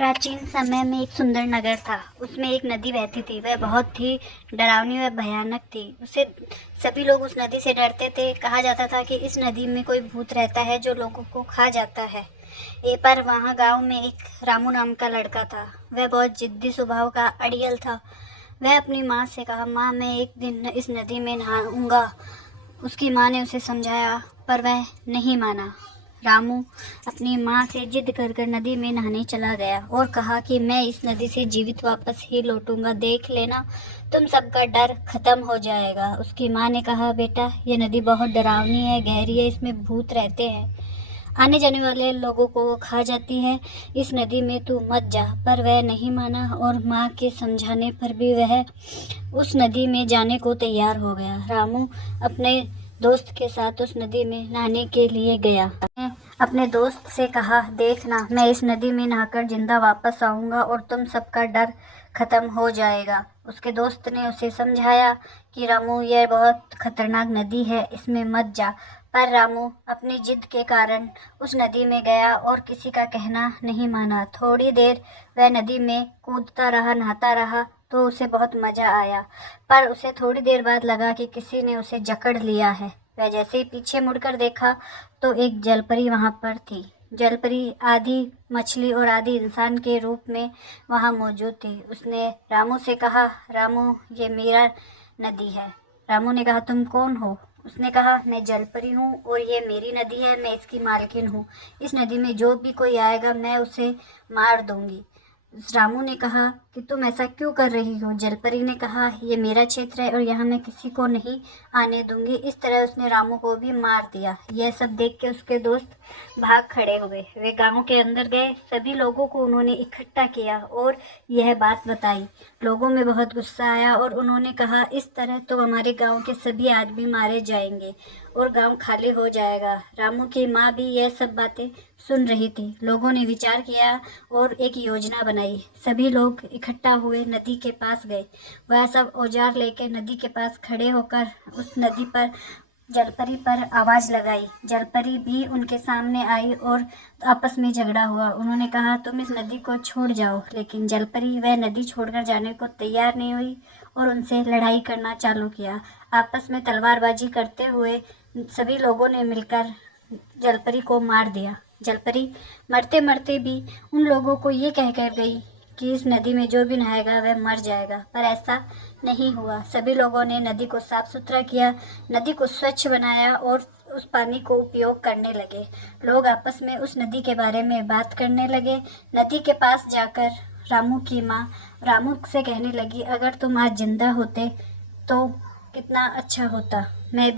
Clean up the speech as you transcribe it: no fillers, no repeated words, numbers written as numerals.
प्राचीन समय में एक सुंदर नगर था। उसमें एक नदी बहती थी। वह बहुत ही डरावनी व भयानक थी। उसे सभी लोग उस नदी से डरते थे। कहा जाता था कि इस नदी में कोई भूत रहता है जो लोगों को खा जाता है। पर वहाँ गांव में एक रामू नाम का लड़का था। वह बहुत जिद्दी स्वभाव का अड़ियल था। वह अपनी माँ से कहा, माँ मैं एक दिन इस नदी में नहाऊंगा। उसकी माँ ने उसे समझाया पर वह नहीं माना। रामू अपनी माँ से जिद कर कर नदी में नहाने चला गया और कहा कि मैं इस नदी से जीवित वापस ही लौटूंगा, देख लेना तुम सबका डर खत्म हो जाएगा। उसकी माँ ने कहा, बेटा ये नदी बहुत डरावनी है, गहरी है, इसमें भूत रहते हैं, आने जाने वाले लोगों को वो खा जाती है, इस नदी में तू मत जा। पर वह नहीं माना और माँ के समझाने पर भी वह उस नदी में जाने को तैयार हो गया। रामू अपने दोस्त के साथ उस नदी में नहाने के लिए गया। अपने दोस्त से कहा, देखना मैं इस नदी में नहाकर जिंदा वापस आऊंगा और तुम सबका डर खत्म हो जाएगा। उसके दोस्त ने उसे समझाया कि रामू यह बहुत खतरनाक नदी है, इसमें मत जा। पर रामू अपनी जिद के कारण उस नदी में गया और किसी का कहना नहीं माना। थोड़ी देर वह नदी में कूदता रहा, नहाता रहा तो उसे बहुत मज़ा आया। पर उसे थोड़ी देर बाद लगा कि किसी ने उसे जकड़ लिया है। वह जैसे ही पीछे मुड़कर देखा तो एक जलपरी वहाँ पर थी। जलपरी आधी मछली और आधी इंसान के रूप में वहाँ मौजूद थी। उसने रामू से कहा, रामू ये मेरा नदी है। रामू ने कहा, तुम कौन हो? उसने कहा, मैं जलपरी हूँ और ये मेरी नदी है, मैं इसकी मालकिन हूँ। इस नदी में जो भी कोई आएगा मैं उसे मार दूंगी। रामू ने कहा कि तुम ऐसा क्यों कर रही हो? जलपरी ने कहा, ये मेरा क्षेत्र है और यहाँ मैं किसी को नहीं आने दूंगी। इस तरह उसने रामू को भी मार दिया। यह सब देख के उसके दोस्त भाग खड़े हुए। वे गांव के अंदर गए, सभी लोगों को उन्होंने इकट्ठा किया और यह बात बताई। लोगों में बहुत गुस्सा आया और उन्होंने कहा, इस तरह तो हमारे गाँव के सभी आदमी मारे जाएंगे और गाँव खाली हो जाएगा। रामू की माँ भी यह सब बातें सुन रही थी। लोगों ने विचार किया और एक योजना बनाई। सभी लोग इकट्ठा हुए, नदी के पास गए। वह सब औजार लेकर नदी के पास खड़े होकर उस नदी पर जलपरी पर आवाज़ लगाई। जलपरी भी उनके सामने आई और आपस में झगड़ा हुआ। उन्होंने कहा, तुम इस नदी को छोड़ जाओ। लेकिन जलपरी वह नदी छोड़कर जाने को तैयार नहीं हुई और उनसे लड़ाई करना चालू किया। आपस में तलवारबाजी करते हुए सभी लोगों ने मिलकर जलपरी को मार दिया। जलपरी मरते मरते भी उन लोगों को ये कह कर गई कि इस नदी में जो भी नहाएगा वह मर जाएगा। पर ऐसा नहीं हुआ। सभी लोगों ने नदी को साफ सुथरा किया, नदी को स्वच्छ बनाया और उस पानी को उपयोग करने लगे। लोग आपस में उस नदी के बारे में बात करने लगे। नदी के पास जाकर रामू की माँ रामू से कहने लगी, अगर तुम आज जिंदा होते तो कितना अच्छा होता। मैं